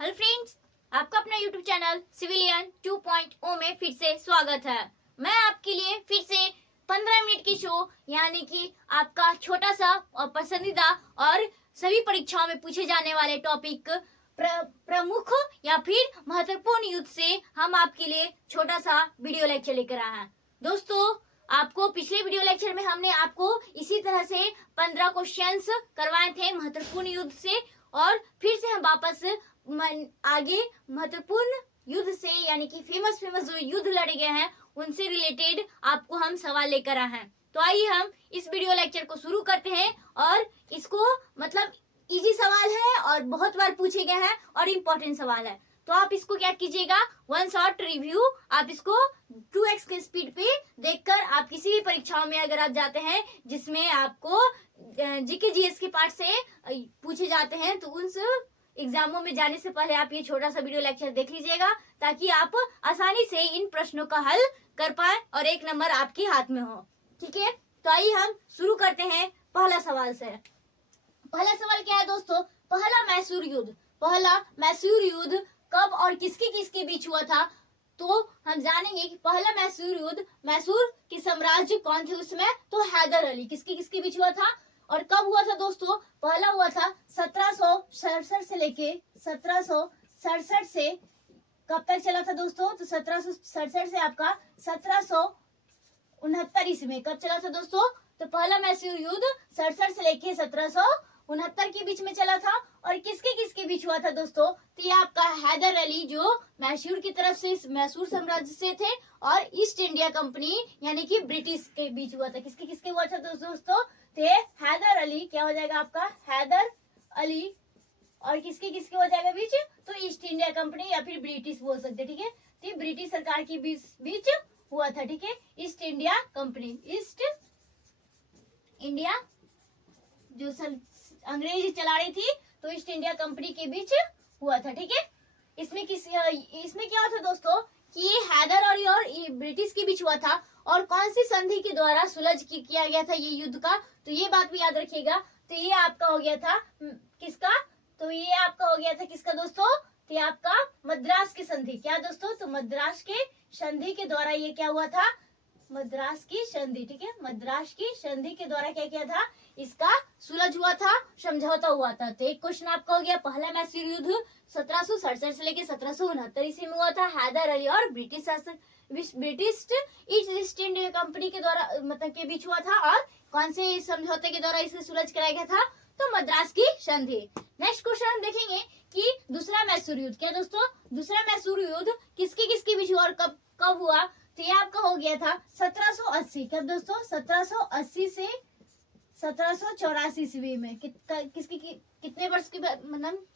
Hello friends, आपका अपना YouTube channel civilian 2.0 में फिर से स्वागत है। मैं आपके लिए फिर से 15 मिनट की शो यानी कि आपका छोटा सा और पसंदीदा और सभी परीक्षाओं में पूछे जाने वाले टॉपिक प्रमुख या फिर महत्वपूर्ण युद्ध से हम आपके लिए छोटा सा वीडियो लेक्चर लेकर आए हैं। दोस्तों, आपको पिछले वीडियो लेक्चर में हमने आपको इसी तरह से 15 क्वेश्चंस करवाए थे महत्वपूर्ण युद्ध से, और फिर से हम वापस आगे महत्वपूर्ण युद्ध से यानी कि फेमस जो युद्ध लड़े गए हैं उनसे रिलेटेड आपको हम सवाल लेकर आए हैं। तो आइए हम इस वीडियो लेक्चर को शुरू करते हैं। और इसको मतलब इजी सवाल है और बहुत बार पूछे गए हैं और इम्पोर्टेंट सवाल है, तो आप इसको क्या कीजिएगा, वन शॉट रिव्यू आप इसको 2x के स्पीड पे देखकर आप किसी भी परीक्षाओं में अगर आप जाते हैं जिसमें आपको जीके जीएस के पार्ट से पूछे जाते हैं, तो उन एग्जामों में जाने से पहले आप ये छोटा सा वीडियो लेक्चर देख लीजिएगा ताकि आप आसानी से इन प्रश्नों का हल कर पाए और 1 नंबर आपके हाथ में हो। ठीक है, तो आइए हम शुरू करते हैं पहला सवाल से। पहला सवाल क्या है दोस्तों, पहला मैसूर युद्ध कब और किसके किसके बीच हुआ था। तो हम जानेंगे कि पहला मैसूर युद्ध, मैसूर के साम्राज्य कौन थे उसमें, तो हैदर अली। किसके किसके बीच हुआ था और कब हुआ था दोस्तों, पहला हुआ था 1767 से लेके 1767 से कब तक चला था दोस्तों, तो 1767 से आपका 1769 ईस्वी में कब चला था दोस्तों, तो पहला मैसूर युद्ध 67 से लेके 1769 के बीच में चला था। और किसके किसके बीच हुआ था दोस्तों, तो ये आपका हैदर अली जो मैसूर की तरफ से मैसूर साम्राज्य से थे और ईस्ट इंडिया कंपनी यानी कि ब्रिटिश के बीच हुआ था। किसके किसके हुआ था दोस्तों, तो हैदर अली क्या हो जाएगा आपका, हैदर अली और किसके किसके हो जाएगा बीच, तो ईस्ट इंडिया कंपनी या फिर ब्रिटिश बोल सकते। ठीक है, तो ब्रिटिश सरकार के बीच हुआ था। ठीक है, east India company, east India जो अंग्रेज चला रही थी, तो ईस्ट इंडिया कंपनी के बीच हुआ था। ठीक है, इसमें क्या हुआ था दोस्तों कि ये हैदर अली और ब्रिटिश के बीच हुआ था। और कौन सी संधि के द्वारा सुलझ किया गया था ये युद्ध का, तो ये बात भी याद रखिएगा। तो ये आपका हो गया था किसका, तो ये आपका हो गया था किसका दोस्तों, तो ये आपका मद्रास की संधि। क्या दोस्तों, तो मद्रास के संधि के द्वारा ये क्या हुआ था, मद्रास की संधि। ठीक है, मद्रास की संधि के द्वारा क्या किया था, इसका सुलझ हुआ था, समझौता हुआ था। तो एक क्वेश्चन आपका हो गया, पहला मैसूर युद्ध 1767 से लेकर 1769 ईस्वी में हुआ था, हैदर अली और ब्रिटिश ईस्ट इंडिया कंपनी के द्वारा मतलब के बीच हुआ था। और कौन से समझौते के द्वारा इसे सुलझ कराया गया था, तो मद्रास की संधि। नेक्स्ट क्वेश्चन हम देखेंगे कि दूसरा मैसूर युद्ध। क्या दोस्तों, दूसरा मैसूर युद्ध किसके किसके बीच हुआ और कब हुआ, तो ये आपका हो गया था 1780। कब दोस्तों, 1780 से 1784 ईस्वी में। कितने वर्ष की मतलब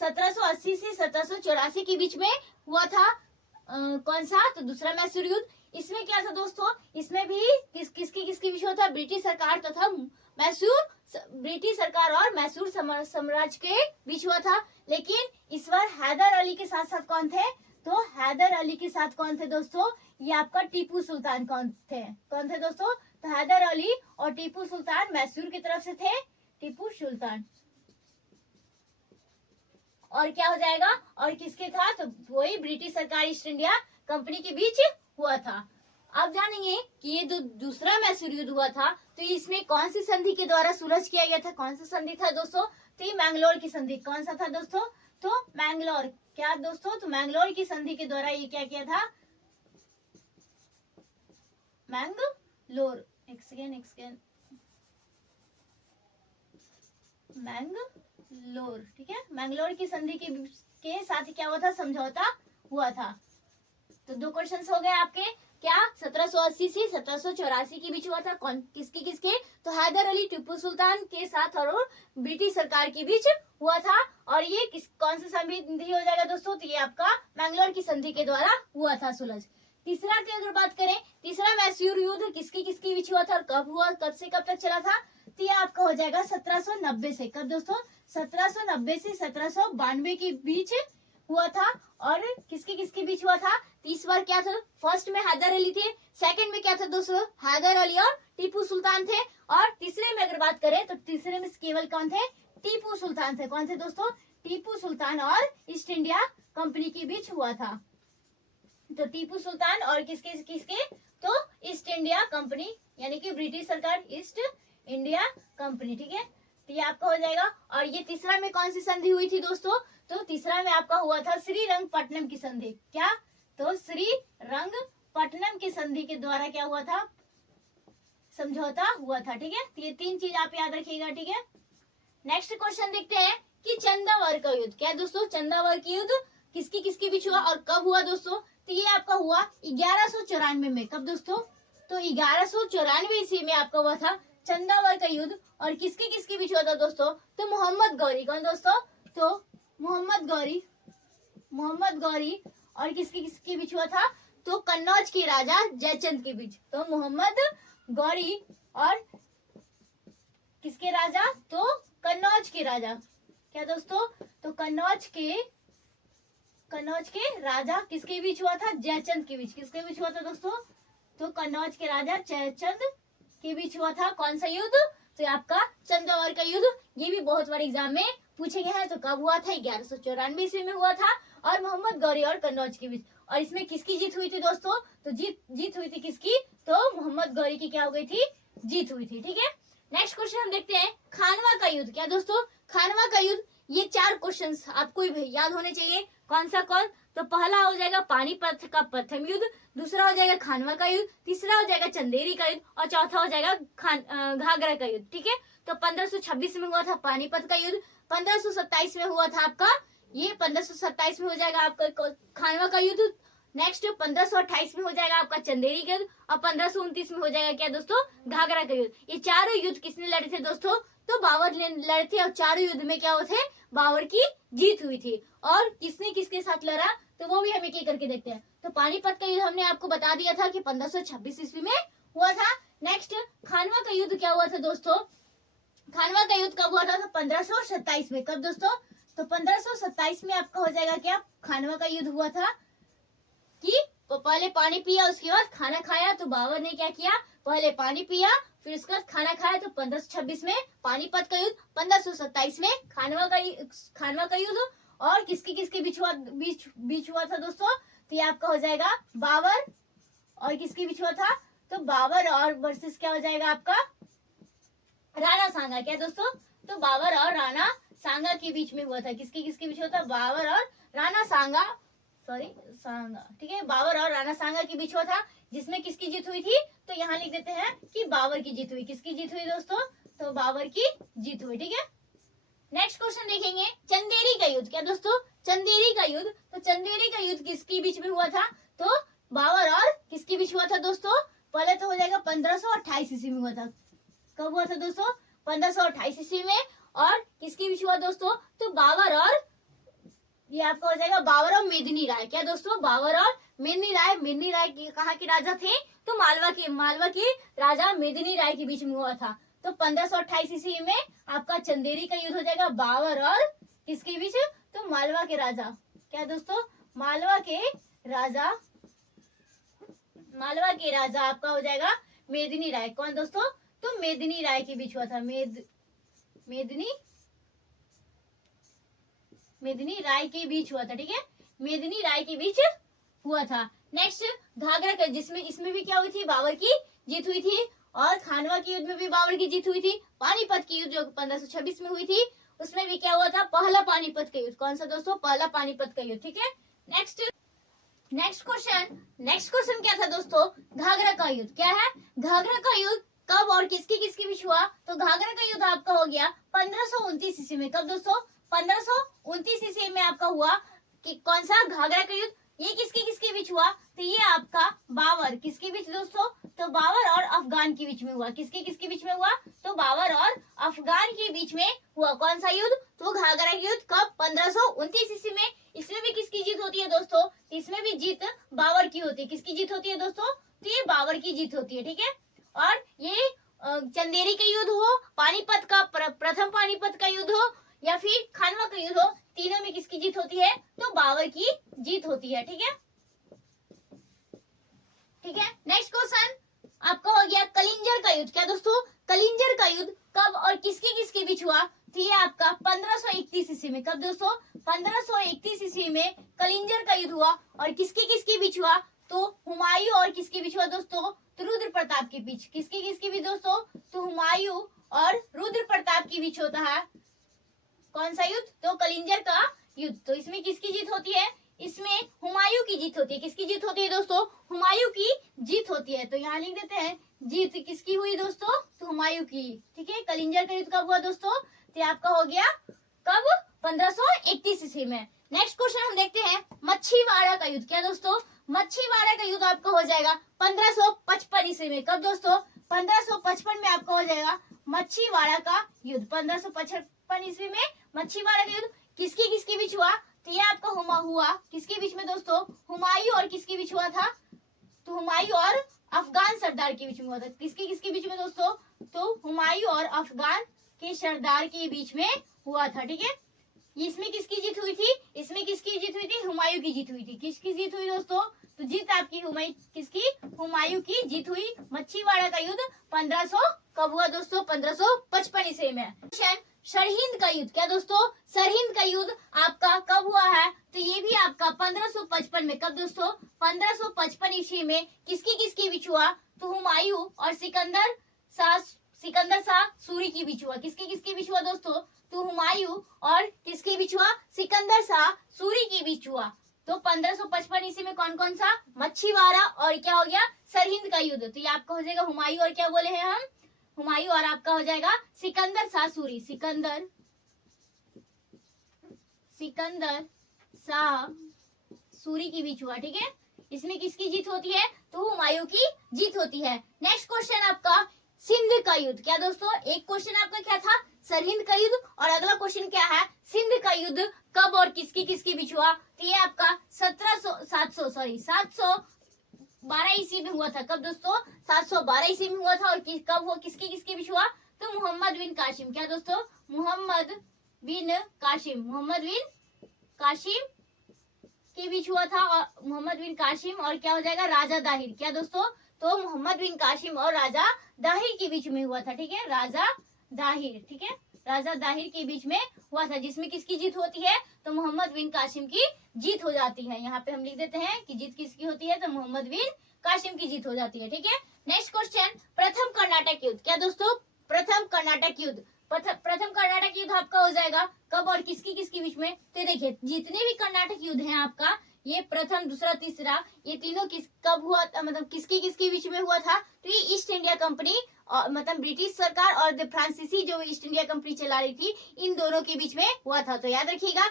1780 से 1784 के बीच में हुआ था कौन सा, तो दूसरा मैसूर युद्ध। इसमें क्या था दोस्तों, इसमें भी किसके बीच हुआ था, ब्रिटिश सरकार तथा ब्रिटिश सरकार और मैसूर साम्राज्य के बीच हुआ था। लेकिन इस बार हैदर अली के साथ साथ कौन थे, तो हैदर अली के साथ कौन थे दोस्तों, ये आपका टीपू सुल्तान कौन थे दोस्तों, तो हैदर अली और टीपू सुल्तान मैसूर की तरफ से थे, टीपू सुल्तान। और क्या हो जाएगा, और किसके था, तो वही ब्रिटिश सरकार ईस्ट इंडिया कंपनी के बीच हुआ था। अब जानेंगे कि ये जो दूसरा मैसूर युद्ध हुआ था, तो इसमें कौन सी संधि के द्वारा सुलझ किया गया था, कौन सा संधि था दोस्तों, तो ये मैंगलोर की संधि। कौन सा था दोस्तों, तो मैंगलोर। क्या दोस्तों, तो मैंगलोर की संधि के द्वारा ये क्या किया था, मैंगलोर मैंगलोर। ठीक है, मैंगलोर की संधि के साथ क्या हुआ था, समझौता हुआ था। तो 2 क्वेश्चन हो गए आपके, क्या 1780 से 1784 के बीच हुआ था, कौन किसके, तो हैदर अली टीपू सुल्तान के साथ और ब्रिटिश सरकार के बीच हुआ था। और ये कौन सा संधि हो जाएगा दोस्तों, तो ये आपका मैंगलोर की संधि के द्वारा हुआ था सुलझ। तीसरा की अगर बात करें, तीसरा मैसूर युद्ध किसके बीच हुआ था और कब हुआ, कब से कब तक चला था, तो ये आपका हो जाएगा 1790 से। कब दोस्तों, 1790 से 1792 के बीच हुआ था। और किसके बीच हुआ था, इस बार क्या था, फर्स्ट में हैदर अली थे, सेकंड में क्या था दोस्तों, हैदर अली और टीपू सुल्तान थे। और तीसरे में अगर बात करें तो तीसरे में केवल कौन थे, टीपू सुल्तान थे। कौन थे दोस्तों, टीपू सुल्तान और ईस्ट इंडिया कंपनी के बीच हुआ था। तो टीपू सुल्तान और किसके किसके, तो ईस्ट इंडिया कंपनी यानी कि ब्रिटिश सरकार, ईस्ट इंडिया कंपनी, ठीक है। तो ये आपका हो जाएगा। और ये तीसरा में कौन सी संधि हुई थी दोस्तों, तो तीसरा में आपका हुआ था श्रीरंगपट्टनम की संधि। क्या, तो श्रीरंगपट्टनम की संधि के द्वारा क्या हुआ था, समझौता हुआ था, ठीक है। तो ये 3 चीज आप याद रखिएगा, ठीक है। नेक्स्ट क्वेश्चन देखते हैं कि चंदावर का युद्ध, क्या दोस्तों, चंदावर की युद्ध किसकी किसके बीच हुआ और कब हुआ दोस्तों, तो ये आपका हुआ 1194 में। कब दोस्तों, तो 1194 ईस्वी में आपका हुआ था चंदावर का युद्ध। और किसके किसके बीच हुआ था दोस्तों, तो मोहम्मद गौरी, कौन दोस्तों, तो मोहम्मद गौरी और किसके किसके बीच हुआ था, तो कन्नौज के राजा जयचंद के बीच। तो मोहम्मद गौरी और किसके राजा, तो कन्नौज के राजा, क्या दोस्तों, तो कन्नौज के राजा किसके बीच हुआ था, जयचंद के बीच। किसके बीच हुआ था दोस्तों, तो कन्नौज के राजा जयचंद के बीच हुआ था कौन सा युद्ध, तो आपका चंदावर का युद्ध। ये भी बहुत बार एग्जाम में पूछे गए हैं। तो कब हुआ था, 1194 ईस्वी में हुआ था और मोहम्मद गौरी और कन्नौज के बीच। और इसमें किसकी जीत हुई थी दोस्तों, तो जीत हुई थी किसकी, तो मोहम्मद गौरी की क्या हो गई थी, जीत हुई थी, ठीक है। नेक्स्ट क्वेश्चन हम देखते हैं खानवा का युद्ध, क्या दोस्तों, खानवा का युद्ध। ये 4 क्वेश्चंस आपको याद होने चाहिए, कौन, तो पहला हो जाएगा पानीपत का प्रथम युद्ध, दूसरा हो जाएगा खानवा का युद्ध, तीसरा हो जाएगा चंदेरी का युद्ध और चौथा हो जाएगा घाघरा का युद्ध, ठीक है। तो 1526 में हुआ था पानीपत का युद्ध, 1527 में हुआ था आपका, ये 1527 में हो जाएगा आपका खानवा का युद्ध। नेक्स्ट 1528 में हो जाएगा आपका चंदेरी का युद्ध और 1529 में हो जाएगा क्या दोस्तों, घाघरा का युद्ध। ये चारों युद्ध किसने लड़े थे दोस्तों, तो बाबर लड़े थे। और चारों युद्ध में क्या हुए थे, बाबर की जीत हुई थी। और किसने किसके साथ लड़ा, तो वो भी हम एक एक करके देखते हैं। तो पानीपत का युद्ध हमने आपको बता दिया था कि 1526 ईस्वी में हुआ था। नेक्स्ट खानवा का युद्ध क्या हुआ था दोस्तों, खानवा का युद्ध कब हुआ था, तो 1527 में। कब दोस्तों, तो 1527 में आपका हो जाएगा क्या, खानवा का युद्ध हुआ था कि पहले पानी पिया उसके बाद खाना खाया। तो बाबर ने क्या किया, पहले पानी पिया फिर उसके बाद खाना खाया। तो 1526 में पानीपत का युद्ध, 1527 में खानवा का युद्ध। और किसके बीच हुआ था दोस्तों, तो ये आपका हो जाएगा बाबर और किसके बीच हुआ था, तो बाबर और वर्सेस क्या हो जाएगा आपका, राणा सांगा, क्या दोस्तों, तो बाबर और राणा सांगा के बीच में हुआ था। किसके बीच हुआ था, बाबर और राणा सांगा, ठीक है, बाबर और राणा सांगा के बीच हुआ था। जिसमें किसकी जीत हुई थी, तो यहाँ लिख देते हैं कि बाबर की जीत हुई। किसकी जीत हुई दोस्तों, तो बाबर की जीत हुई, ठीक है। नेक्स्ट क्वेश्चन देखेंगे चंदेरी का युद्ध, क्या दोस्तों, चंदेरी का युद्ध। तो चंदेरी का युद्ध किसके बीच में हुआ था, तो बाबर और किसके बीच हुआ था दोस्तों, पहले तो हो जाएगा 1528 ईस्वी में हुआ था। कब हुआ था दोस्तों, 1528 ईस्वी में। और किसके बीच हुआ दोस्तों, तो बाबर और, ये आपका हो जाएगा बाबर और मेदिनी राय, क्या दोस्तों, बाबर और मेदिनी राय कहाँ के राजा थे, तो मालवा के राजा मेदिनी राय के बीच में हुआ था। तो 1528 ईस्वी में आपका चंदेरी का युद्ध हो जाएगा बाबर और किसके बीच, तो मालवा के राजा, क्या दोस्तों, मालवा के राजा आपका हो जाएगा मेदिनी राय, कौन दोस्तों, तो मेदिनी राय के बीच हुआ था। मेदिनी राय के बीच हुआ था, ठीक है, मेदिनी राय के बीच हुआ था। नेक्स्ट घाघरा का, जिसमें इसमें भी क्या हुई थी, बाबर की जीत हुई थी। और खानवा के युद्ध में भी बाबर की जीत हुई थी। पानीपत की युद्ध जो 1526 में हुई थी उसमें भी क्या हुआ था, पहला पानीपत का युद्ध, कौन सा दोस्तों, पहला पानीपत का युद्ध, ठीक है। नेक्स्ट क्वेश्चन क्या था दोस्तों, घाघरा का युद्ध, क्या है, घाघरा का युद्ध कब और किसके बीच हुआ, तो घाघरा का युद्ध आपका हो गया 1529 ईस्वी में। कब दोस्तों, 1529 ईस्वी में आपका हुआ कि कौन सा, घाघरा का युद्ध। ये किसके बीच हुआ, तो ये आपका बाबर, किसके बीच दोस्तों, तो बाबर और अफगान के बीच में हुआ। किसके बीच में हुआ, तो बाबर और अफगान के बीच में हुआ कौन सा युद्ध, तो घाघरा युद्ध। कब, 1529 ईस्वी में। इसमें भी किसकी जीत होती है दोस्तों, इसमें भी जीत बाबर की होती है। किसकी जीत होती है दोस्तों, तो ये बाबर की जीत होती है, ठीक है। और ये चंदेरी का युद्ध हो, पानीपत का प्रथम पानीपत का युद्ध हो या फिर खानवा का युद्ध हो, तीनों में किसकी जीत होती है, तो बाबर की जीत होती है, ठीक है। नेक्स्ट क्वेश्चन आपका हो गया कलिंजर का युद्ध, क्या दोस्तों, कलिंजर का युद्ध कब और किसके किसके बीच हुआ? तो ये आपका 1531 ईस्वी में। कब दोस्तों? 1531 ईस्वी में कलिंजर का युद्ध हुआ। और किसके किसके बीच हुआ? तो हुमायूं और किसके बीच हुआ दोस्तों? तो रुद्र प्रताप के बीच। किसके किसके बीच दोस्तों? तो हुमायूं और रुद्र प्रताप के बीच होता है कौन सा युद्ध? तो कलिंजर का युद्ध। तो इसमें किसकी जीत होती है? इसमें हुमायूं की जीत होती है। किसकी जीत होती है दोस्तों? हुमायूं की जीत होती है। तो यहाँ लिख देते हैं जीत किसकी हुई दोस्तों? तो हुमायूं की। ठीक है, कलिंजर का युद्ध कब हुआ दोस्तों? तो आपका हो गया कब? 1531 ईस्वी में। नेक्स्ट क्वेश्चन हम देखते हैं मच्छीवाड़ा का युद्ध। क्या दोस्तों? मच्छीवाड़ा का युद्ध आपका हो जाएगा 1555 ईस्वी में। कब दोस्तों? 1555 में आपका हो जाएगा मच्छीवाड़ा का युद्ध। 1555 ईस्वी में मच्छीवाड़ा का युद्ध किसके किसके बीच हुआ? तो ये आपका हुआ किसके बीच में दोस्तों? हुमायूं और किसके बीच हुआ था? तो हुमायूं और अफगान सरदार के बीच में हुआ था। किसके किसके बीच में दोस्तों? तो हुमायूं और अफगान के सरदार के बीच में हुआ था। ठीक है, इसमें किसकी जीत हुई थी? इसमें किसकी जीत हुई थी? हुमायूं की जीत हुई थी। किसकी जीत हुई दोस्तों? तो जीत आपकी किसकी? हुमायूं की जीत हुई। मच्छीवाड़ा का युद्ध 1500 कब हुआ दोस्तों? 1555 ईस्वी में। सरहिंद का युद्ध। क्या दोस्तों? सरहिंद का युद्ध आपका कब हुआ है? तो ये भी आपका 1555 में। कब दोस्तों? 1555 ईस्वी में किसकी किसके बीच हुआ? तो हुमायूं और सिकंदर शाह सूरी के बीच हुआ। किसके किसके बीच हुआ दोस्तों? तो हुमायूं और किसके बीच हुआ? सिकंदर शाह सूरी के बीच हुआ। तो 1555 ईस्वी में कौन कौन सा? मच्छीवाड़ा और क्या हो गया? सरहिंद का युद्ध। तो ये आपका हो जाएगा हुमायूं और क्या बोले हैं हम? हुमायूं और आपका हो जाएगा सिकंदर शाह सूरी। सिकंदर शाह सूरी के बीच हुआ। ठीक है, इसमें किसकी जीत होती है? तो हुमायूं की जीत होती है। नेक्स्ट क्वेश्चन आपका सिंध का युद्ध। क्या दोस्तों? एक क्वेश्चन आपका क्या था? सरहिंद का युद्ध, और अगला क्वेश्चन क्या है? सिंध का युद्ध कब और किसके किसके बीच हुआ? तो ये आपका 712 ईस्वी में हुआ था। कब दोस्तों? 712 ईस्वी में हुआ था। और कब हुआ? किसके किसके बीच हुआ? तो मोहम्मद बिन कासिम। क्या दोस्तों? मोहम्मद बिन कासिम के बीच हुआ था। और मोहम्मद बिन कासिम और क्या हो जाएगा? राजा दाहिर। क्या दोस्तों? तो मोहम्मद बिन कासिम और राजा दाहिर के बीच में हुआ था। ठीक है, राजा दाहिर। ठीक है, राजा दाहिर के बीच में हुआ था, जिसमें किसकी जीत होती है? तो मोहम्मद बिन कासिम की जीत हो जाती है। यहाँ पे हम लिख देते हैं कि जीत किसकी होती है? तो मोहम्मद बिन कासिम की जीत हो जाती है। ठीक है, नेक्स्ट क्वेश्चन प्रथम कर्नाटक युद्ध। क्या दोस्तों? प्रथम कर्नाटक युद्ध। प्रथम कर्नाटक युद्ध आपका हो जाएगा कब और किसकी किसके बीच में? तो देखिए, जितने भी कर्नाटक युद्ध है आपका, ये प्रथम, दूसरा, तीसरा, ये तीनों कब हुआ? मतलब किसके किसके बीच में हुआ था? तो ये ईस्ट इंडिया कंपनी और मतलब ब्रिटिश सरकार और फ्रांसीसी जो ईस्ट इंडिया कंपनी चला रही थी, इन दोनों के बीच में हुआ था। तो याद रखिएगा,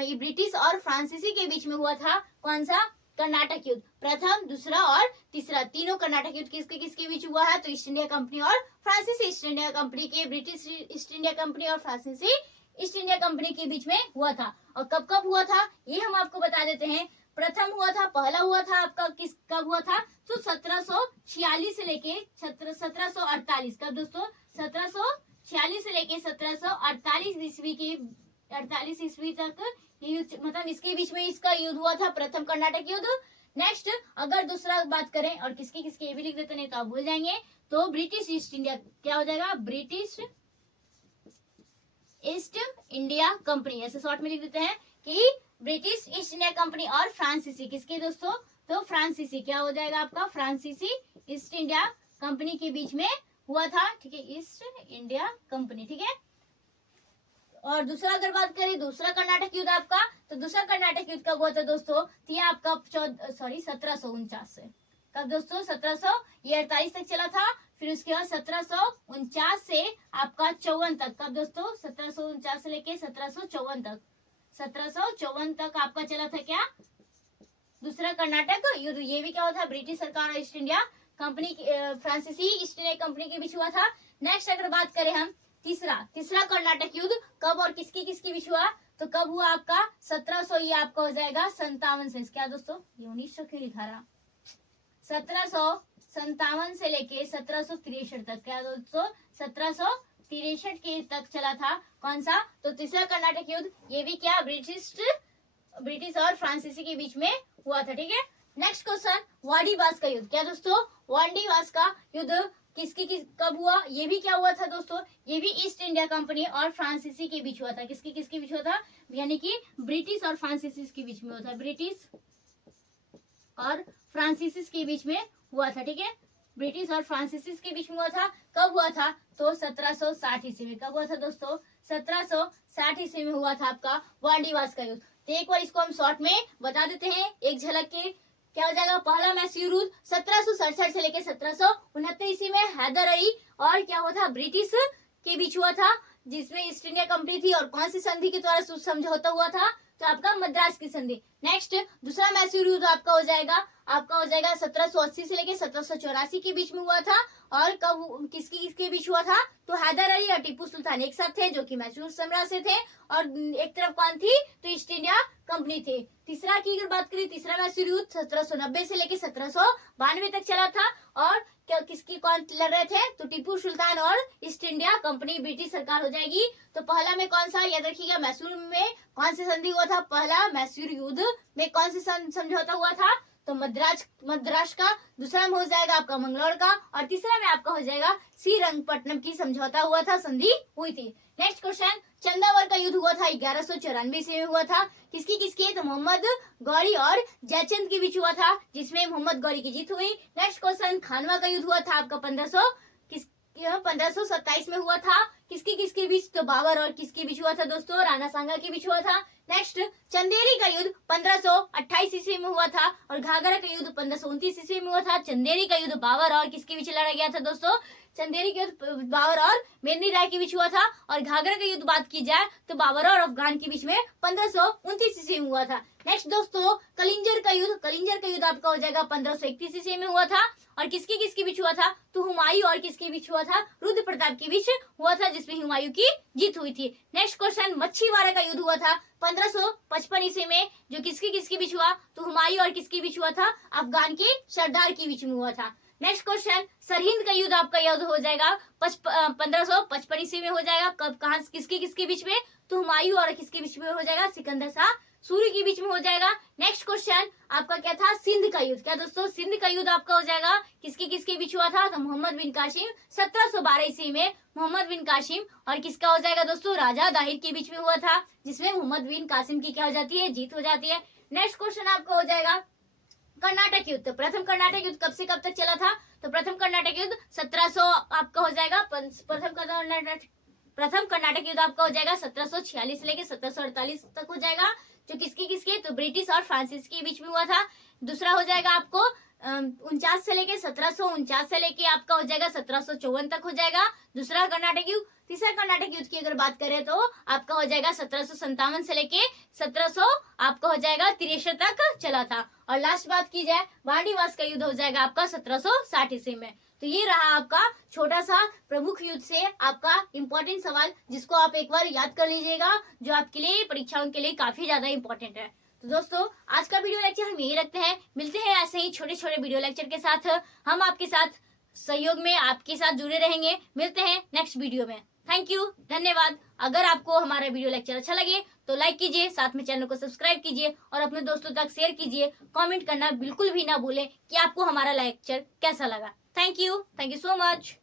ये ब्रिटिश और फ्रांसीसी के बीच में हुआ था। कौन सा? कर्नाटक युद्ध। प्रथम, दूसरा और तीसरा, तीनों कर्नाटक युद्ध किसके किसके बीच हुआ है? तो ईस्ट इंडिया कंपनी और फ्रांसीसी ईस्ट इंडिया कंपनी के, ब्रिटिश ईस्ट इंडिया कंपनी और फ्रांसीसी ईस्ट इंडिया कंपनी के बीच में हुआ था। और कब कब हुआ था ये हम आपको बता देते हैं। प्रथम हुआ था, पहला हुआ था आपका कब हुआ था? तो 1746 से लेके 1748। कब दोस्तों? 1746 से लेके 1748 ईस्वी तक ये युद्ध, मतलब इसके बीच में इसका युद्ध हुआ था, प्रथम कर्नाटक युद्ध। नेक्स्ट अगर दूसरा बात करें और किसकी किसकी ये भी लिख देते नहीं तो आप भूल जाएंगे। तो ब्रिटिश ईस्ट इंडिया, क्या हो जाएगा? ब्रिटिश ईस्ट इंडिया कंपनी, ऐसे शॉर्ट में लिख देते हैं कि ब्रिटिश ईस्ट इंडिया कंपनी और फ्रांसीसी, किसके दोस्तों? तो फ्रांसीसी, क्या हो जाएगा आपका? फ्रांसीसी ईस्ट इंडिया कंपनी के बीच में हुआ था। ठीक है, ईस्ट इंडिया कंपनी। ठीक है, और दूसरा अगर बात करें दूसरा कर्नाटक युद्ध आपका, तो दूसरा कर्नाटक युद्ध कब हुआ था दोस्तों? तो ये आपका 1749 से। कब दोस्तों? 1748 तक चला था। फिर उसके बाद 1749 से आपका 54 तक। कब दोस्तों? 1749 से लेके 1754 तक। 1754 तक आपका चला था क्या? दूसरा कर्नाटक युद्ध। ये भी क्या होता है? ब्रिटिश सरकार और ईस्ट इंडिया कंपनी, फ्रांसीसी ईस्ट इंडिया कंपनी के बीच हुआ था। नेक्स्ट अगर बात करें हम तीसरा कर्नाटक युद्ध कब और किसके किसके बीच हुआ? तो कब हुआ आपका? 1700, ये आपका हो जाएगा 57 से। क्या दोस्तों? ये 1900 क्यों लिखा रहा? 1757 से लेके 1763 तक। क्या दोस्तों? 1763 के तक चला था। कौन सा? तो तीसरा कर्नाटक युद्ध। ये भी क्या? ब्रिटिश और फ्रांसीसी के बीच में हुआ था। ठीक है, नेक्स्ट क्वेश्चन वाडी वास का युद्ध। क्या दोस्तों? वाडी वास का युद्ध कब हुआ, ये भी क्या हुआ था दोस्तों, ये भी ईस्ट इंडिया कंपनी और फ्रांसीसी के बीच हुआ था। किसके बीच हुआ था, यानी कि ब्रिटिश और फ्रांसीसी के बीच में हुआ था, ब्रिटिश और फ्रांसीसिस के बीच में हुआ था। ठीक है, ब्रिटिश और फ्रांसीसिस के बीच में हुआ था। कब हुआ था, तो 1760 ईस्वी में। कब हुआ था दोस्तों, 1760 ईस्वी में हुआ था आपका वांडीवास का युद्ध। तो एक बार इसको हम शॉर्ट में बता देते हैं, एक झलक के। क्या हो जाएगा, पहला मैसूर युद्ध 1767 से लेकर 1769 ईस्वी में हैदर अली और क्या हुआ था, ब्रिटिश के बीच हुआ था, जिसमें ईस्ट इंडिया कंपनी थी। और कौन सी संधि के द्वारा समझौता हुआ था, तो आपका मद्रास की संधि। नेक्स्ट दूसरा मैसूर युद्ध आपका हो जाएगा 1780 से लेकर 1784 के बीच में हुआ था। और कब किसके बीच हुआ था, तो हैदर अली और टीपू सुल्तान एक साथ थे, जो कि मैसूर साम्राज्य से थे। और एक तरफ कौन थी, तो ईस्ट इंडिया कंपनी थी। तीसरा की अगर बात करें, तीसरा मैसूर युद्ध 1790 से लेकर 1792 तक चला था। और कौन लड़ रहे थे, तो टीपू सुल्तान और ईस्ट इंडिया कंपनी, ब्रिटिश सरकार हो जाएगी। तो पहला में कौन सा, याद रखिएगा, मैसूर में कौन सी संधि हुआ था, पहला मैसूर युद्ध में कौन सी समझौता हुआ था, तो मद्रास का। दूसरा में हो जाएगा आपका मंगलौर का। और तीसरा में आपका हो जाएगा श्रीरंगपट्टनम की समझौता हुआ था, संधि हुई थी। नेक्स्ट क्वेश्चन, चंदावर का युद्ध हुआ था 1194 ईस्वी में हुआ था। किसकी, तो मोहम्मद गौरी और जयचंद के बीच हुआ था, जिसमें मोहम्मद गौरी की जीत हुई। नेक्स्ट क्वेश्चन, खानवा का युद्ध हुआ था आपका 1527 में हुआ था। किसके बीच, तो बाबर और किसके बीच हुआ था दोस्तों, राणा सांगा के बीच हुआ था। नेक्स्ट, चंदेरी का युद्ध 1528 ईस्वी में हुआ था। और घाघरा का युद्ध 1529 ईस्वी में हुआ था। चंदेरी का युद्ध बाबर और किसके बीच लड़ा गया था दोस्तों, चंदेरी के युद्ध बाबर और मेदिनी राय के बीच हुआ था। और घाघरा का युद्ध बात की जाए तो बाबर और अफगान के बीच में 1529 ईस्वी में हुआ था। नेक्स्ट दोस्तों, कलिंजर का युद्ध आपका हो जाएगा 1531 ईस्वी में हुआ था। और किसके बीच हुआ था, तो हुमायूं और किसके बीच हुआ था, रुद्र प्रताप के बीच हुआ था, जिसमें हुमायूं की जीत हुई थी। नेक्स्ट क्वेश्चन, मच्छीवाड़ा का युद्ध हुआ था 1555 ईस्वी में, जो किसके बीच हुआ, तो हुमायूं और किसके बीच हुआ था, अफगान के सरदार के बीच में हुआ था। नेक्स्ट क्वेश्चन, सरहिंद का युद्ध आपका युद्ध हो जाएगा 1555 ईस्वी में हो जाएगा। कब, कहां, किसके बीच में, तो हुमायूं और किसके बीच में हो जाएगा, सिकंदर शाह सूरी के बीच में हो जाएगा। नेक्स्ट क्वेश्चन आपका क्या था, सिंध का युद्ध। क्या दोस्तों, सिंध का युद्ध आपका हो जाएगा किसके बीच हुआ था, तो मोहम्मद बिन कासिम 1712 ईस्वी में मोहम्मद बिन कासिम और किसका हो जाएगा दोस्तों, राजा दाहिर के बीच में हुआ था, जिसमें मोहम्मद बिन कासिम की क्या हो जाती है, जीत हो जाती है। नेक्स्ट क्वेश्चन आपका हो जाएगा कर्नाटक युद्ध। प्रथम कर्नाटक युद्ध कब से कब तक चला था, तो प्रथम कर्नाटक युद्ध 1700 आपका हो जाएगा, प्रथम कर्नाटक युद्ध आपका हो जाएगा 1746 से लेकर 1748 तक हो जाएगा, जो किसके, तो ब्रिटिश और फ्रांसीसी के बीच में हुआ था। दूसरा हो जाएगा आपको 49 से लेके 1749 से लेके आपका हो जाएगा 1754 तक हो जाएगा दूसरा कर्नाटक युद्ध। तीसरा कर्नाटक युद्ध की अगर बात करें तो आपका हो जाएगा 1757 से लेके 1700 आपका हो जाएगा 63 तक चला था। और लास्ट बात की जाए वांडीवास का युद्ध हो जाएगा आपका 1760 ईस्वी में। तो ये रहा आपका छोटा सा प्रमुख युद्ध से आपका इम्पोर्टेंट सवाल, जिसको आप एक बार याद कर लीजिएगा, जो आपके लिए परीक्षाओं के लिए काफी ज्यादा इम्पोर्टेंट है। तो दोस्तों आज का वीडियो लेक्चर हम यही रखते हैं, मिलते हैं ऐसे ही छोटे छोटे वीडियो लेक्चर के साथ। हम आपके साथ सहयोग में आपके साथ जुड़े रहेंगे। मिलते हैं नेक्स्ट वीडियो में। थैंक यू, धन्यवाद। अगर आपको हमारा वीडियो लेक्चर अच्छा लगे तो लाइक कीजिए, साथ में चैनल को सब्सक्राइब कीजिए और अपने दोस्तों तक शेयर कीजिए। कमेंट करना बिल्कुल भी ना भूलें कि आपको हमारा लेक्चर कैसा लगा। Thank you so much.